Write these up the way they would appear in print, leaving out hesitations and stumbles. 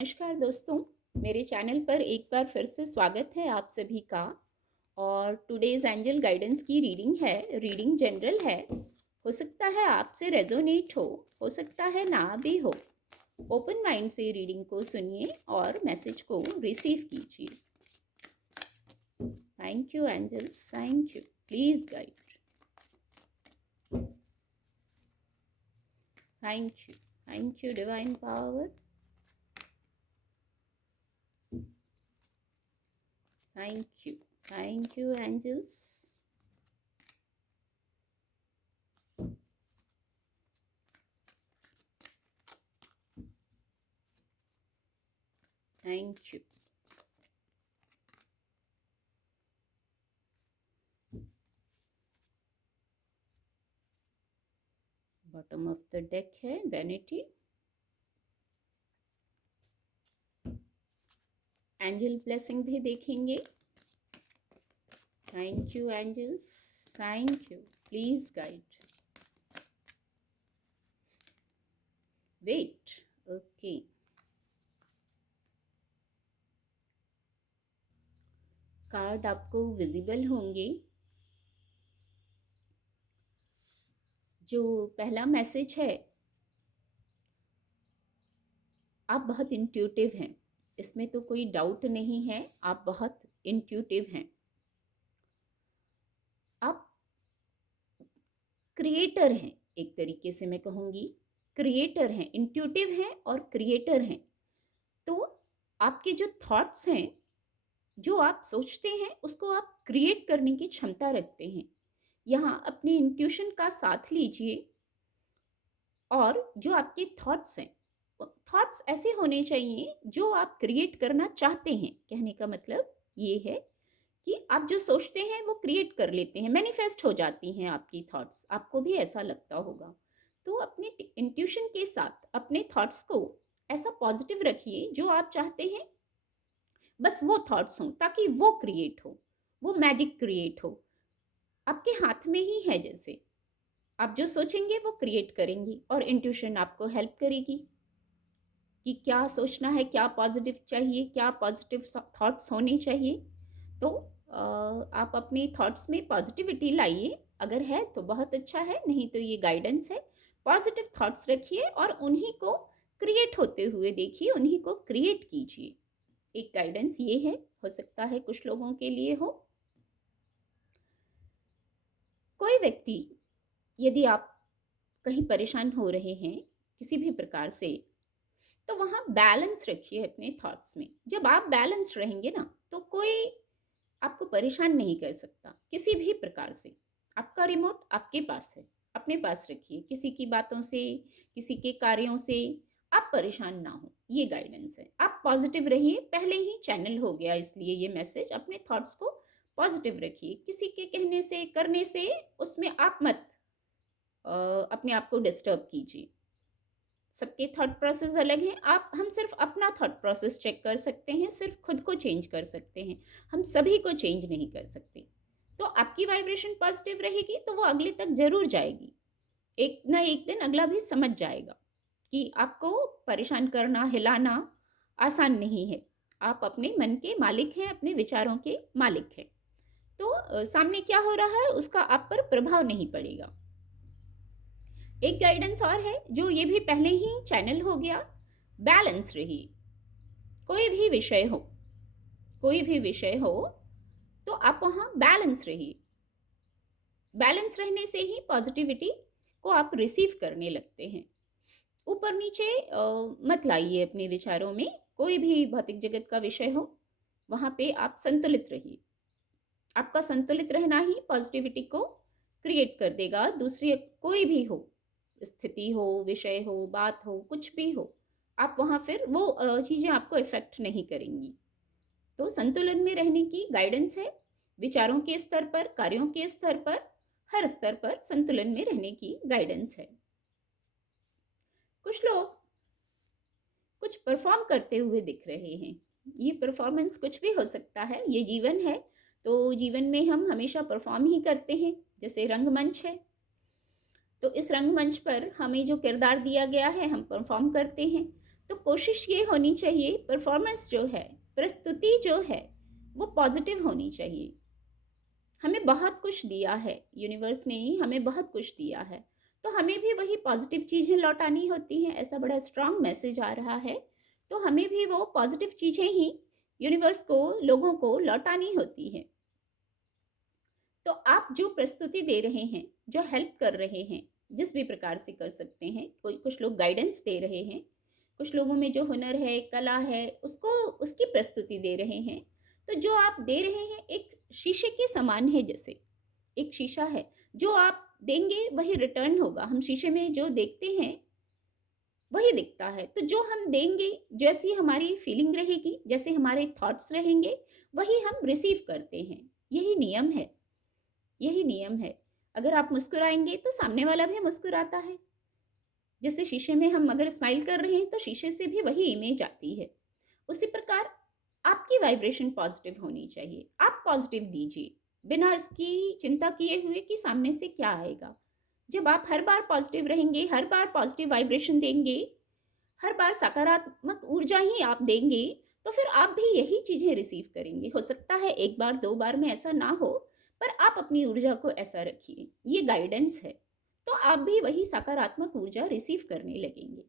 नमस्कार दोस्तों, मेरे चैनल पर एक बार फिर से स्वागत है आप सभी का। और टुडेज एंजल गाइडेंस की रीडिंग है। रीडिंग जनरल है, हो सकता है आपसे रेजोनेट हो सकता है ना भी हो। ओपन माइंड से रीडिंग को सुनिए और मैसेज को रिसीव कीजिए। Thank you angels, thank you. Please guide. Thank you divine power. Thank you, angels. Thank you. Bottom of the deck है वैनिटी। एंजल ब्लेसिंग भी देखेंगे। Thank you angels, thank you. Please guide. Wait, okay. Card आपको visible होंगे। जो पहला message है, आप बहुत इंट्यूटिव हैं, इसमें तो कोई डाउट नहीं है। आप बहुत इंट्यूटिव हैं। आप क्रिएटर हैं, एक तरीके से मैं कहूँगी क्रिएटर हैं, इंट्यूटिव हैं और क्रिएटर हैं। तो आपके जो थॉट्स हैं, जो आप सोचते हैं, उसको आप क्रिएट करने की क्षमता रखते हैं। यहाँ अपने इंट्यूशन का साथ लीजिए और जो आपके थॉट्स हैं, थॉट्स ऐसे होने चाहिए जो आप क्रिएट करना चाहते हैं। कहने का मतलब ये है कि आप जो सोचते हैं वो क्रिएट कर लेते हैं, मैनिफेस्ट हो जाती हैं आपकी थॉट्स। आपको भी ऐसा लगता होगा। तो अपने इंट्यूशन के साथ अपने थॉट्स को ऐसा पॉजिटिव रखिए, जो आप चाहते हैं बस वो थॉट्स हों, ताकि वो क्रिएट हो, वो मैजिक क्रिएट हो। आपके हाथ में ही है। जैसे आप जो सोचेंगे वो क्रिएट करेंगी और इंट्यूशन आपको हेल्प करेगी कि क्या सोचना है, क्या पॉजिटिव चाहिए, क्या पॉजिटिव थॉट्स होने चाहिए। तो आप अपने थॉट्स में पॉजिटिविटी लाइए। अगर है तो बहुत अच्छा है, नहीं तो ये गाइडेंस है। पॉजिटिव थॉट्स रखिए और उन्हीं को क्रिएट होते हुए देखिए, उन्हीं को क्रिएट कीजिए। एक गाइडेंस ये है, हो सकता है कुछ लोगों के लिए हो। कोई व्यक्ति, यदि आप कहीं परेशान हो रहे हैं किसी भी प्रकार से, तो वहाँ बैलेंस रखिए अपने थॉट्स में। जब आप बैलेंस रहेंगे ना, तो कोई आपको परेशान नहीं कर सकता किसी भी प्रकार से। आपका रिमोट आपके पास है, अपने पास रखिए। किसी की बातों से, किसी के कार्यों से आप परेशान ना हो। ये गाइडेंस है। आप पॉजिटिव रहिए। पहले ही चैनल हो गया, इसलिए ये मैसेज। अपने थॉट्स को पॉजिटिव रखिए। किसी के कहने से, करने से उसमें आप मत अपने आप को डिस्टर्ब कीजिए। सबके थॉट प्रोसेस अलग हैं। हम सिर्फ अपना थॉट प्रोसेस चेक कर सकते हैं, सिर्फ खुद को चेंज कर सकते हैं। हम सभी को चेंज नहीं कर सकते। तो आपकी वाइब्रेशन पॉजिटिव रहेगी तो वो अगले तक जरूर जाएगी। एक ना एक दिन अगला भी समझ जाएगा कि आपको परेशान करना, हिलाना आसान नहीं है। आप अपने मन के मालिक हैं, अपने विचारों के मालिक हैं। तो सामने क्या हो रहा है उसका आप पर प्रभाव नहीं पड़ेगा। एक गाइडेंस और है, जो ये भी पहले ही चैनल हो गया। बैलेंस रहिए। कोई भी विषय हो, कोई भी विषय हो, तो आप वहाँ बैलेंस रहिए। बैलेंस रहने से ही पॉजिटिविटी को आप रिसीव करने लगते हैं। ऊपर नीचे मत लाइए अपने विचारों में। कोई भी भौतिक जगत का विषय हो, वहाँ पे आप संतुलित रहिए। आपका संतुलित रहना ही पॉजिटिविटी को क्रिएट कर देगा। दूसरी कोई भी हो, स्थिति हो, विषय हो, बात हो, कुछ भी हो, आप वहाँ फिर वो चीज़ें आपको इफेक्ट नहीं करेंगी। तो संतुलन में रहने की गाइडेंस है। विचारों के स्तर पर, कार्यों के स्तर पर, हर स्तर पर संतुलन में रहने की गाइडेंस है। कुछ लोग कुछ परफॉर्म करते हुए दिख रहे हैं। ये परफॉर्मेंस कुछ भी हो सकता है। ये जीवन है, तो जीवन में हम हमेशा परफॉर्म ही करते हैं। जैसे रंगमंच है, तो इस रंगमंच पर हमें जो किरदार दिया गया है हम परफॉर्म करते हैं। तो कोशिश ये होनी चाहिए, परफॉर्मेंस जो है, प्रस्तुति जो है, वो पॉजिटिव होनी चाहिए। हमें बहुत कुछ दिया है, यूनिवर्स ने ही हमें बहुत कुछ दिया है, तो हमें भी वही पॉजिटिव चीज़ें लौटानी होती हैं। ऐसा बड़ा स्ट्रांग मैसेज आ रहा है, तो हमें भी वो पॉजिटिव चीज़ें ही यूनिवर्स को, लोगों को लौटानी होती है। तो आप जो प्रस्तुति दे रहे हैं, जो हेल्प कर रहे हैं, जिस भी प्रकार से कर सकते हैं, कोई कुछ लोग गाइडेंस दे रहे हैं, कुछ लोगों में जो हुनर है, कला है, उसको, उसकी प्रस्तुति दे रहे हैं। तो जो आप दे रहे हैं एक शीशे के समान है, जैसे एक शीशा है, जो आप देंगे वही रिटर्न होगा। हम शीशे में जो देखते हैं वही दिखता है, तो जो हम देंगे, जैसी हमारी फीलिंग रहेगी, जैसे हमारे थॉट्स रहेंगे, वही हम रिसीव करते हैं। यही नियम है, यही नियम है। अगर आप मुस्कुराएंगे तो सामने वाला भी मुस्कुराता है। जैसे शीशे में हम अगर स्माइल कर रहे हैं तो शीशे से भी वही इमेज आती है। उसी प्रकार आपकी वाइब्रेशन पॉजिटिव होनी चाहिए। आप पॉजिटिव दीजिए, बिना इसकी चिंता किए हुए कि सामने से क्या आएगा। जब आप हर बार पॉजिटिव रहेंगे, हर बार पॉजिटिव वाइब्रेशन देंगे, हर बार सकारात्मक ऊर्जा ही आप देंगे, तो फिर आप भी यही चीज़ें रिसीव करेंगे। हो सकता है एक बार, दो बार में ऐसा ना हो, पर आप अपनी ऊर्जा को ऐसा रखिए, ये गाइडेंस है, तो आप भी वही सकारात्मक ऊर्जा रिसीव करने लगेंगे।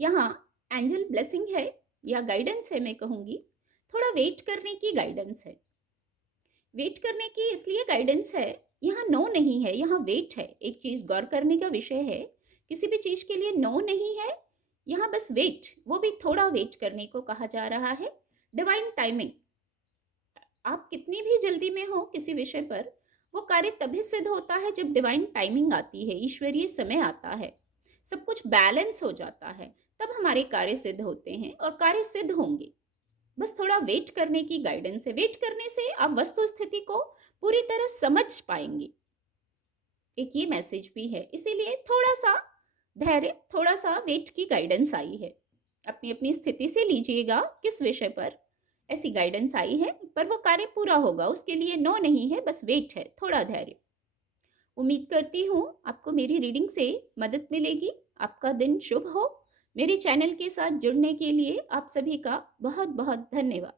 यहाँ एंजल ब्लेसिंग है या गाइडेंस है, मैं कहूँगी थोड़ा वेट करने की गाइडेंस है। वेट करने की इसलिए गाइडेंस है, यहाँ नो नहीं है, यहाँ वेट है। एक चीज़ गौर करने का विषय है, किसी भी चीज़ के लिए नो नहीं है, यहाँ बस वेट, वो भी थोड़ा वेट करने को कहा जा रहा है। डिवाइन टाइमिंग, आप कितनी भी जल्दी में हो किसी विषय पर, वो कार्य तभी सिद्ध होता है जब डिवाइन टाइमिंग आती है, ईश्वरीय समय आता है, सब कुछ बैलेंस हो जाता है, तब हमारे कार्य सिद्ध होते हैं और कार्य सिद्ध होंगे। बस थोड़ा वेट करने की गाइडेंस है। वेट करने से आप वस्तु स्थिति को पूरी तरह समझ पाएंगे, एक ये मैसेज भी है। इसीलिए थोड़ा सा धैर्य, थोड़ा सा वेट की गाइडेंस आई है। अपनी अपनी स्थिति से लीजिएगा किस विषय पर ऐसी गाइडेंस आई है, पर वो कार्य पूरा होगा, उसके लिए नो नहीं है, बस वेट है, थोड़ा धैर्य। उम्मीद करती हूँ आपको मेरी रीडिंग से मदद मिलेगी। आपका दिन शुभ हो। मेरे चैनल के साथ जुड़ने के लिए आप सभी का बहुत बहुत धन्यवाद।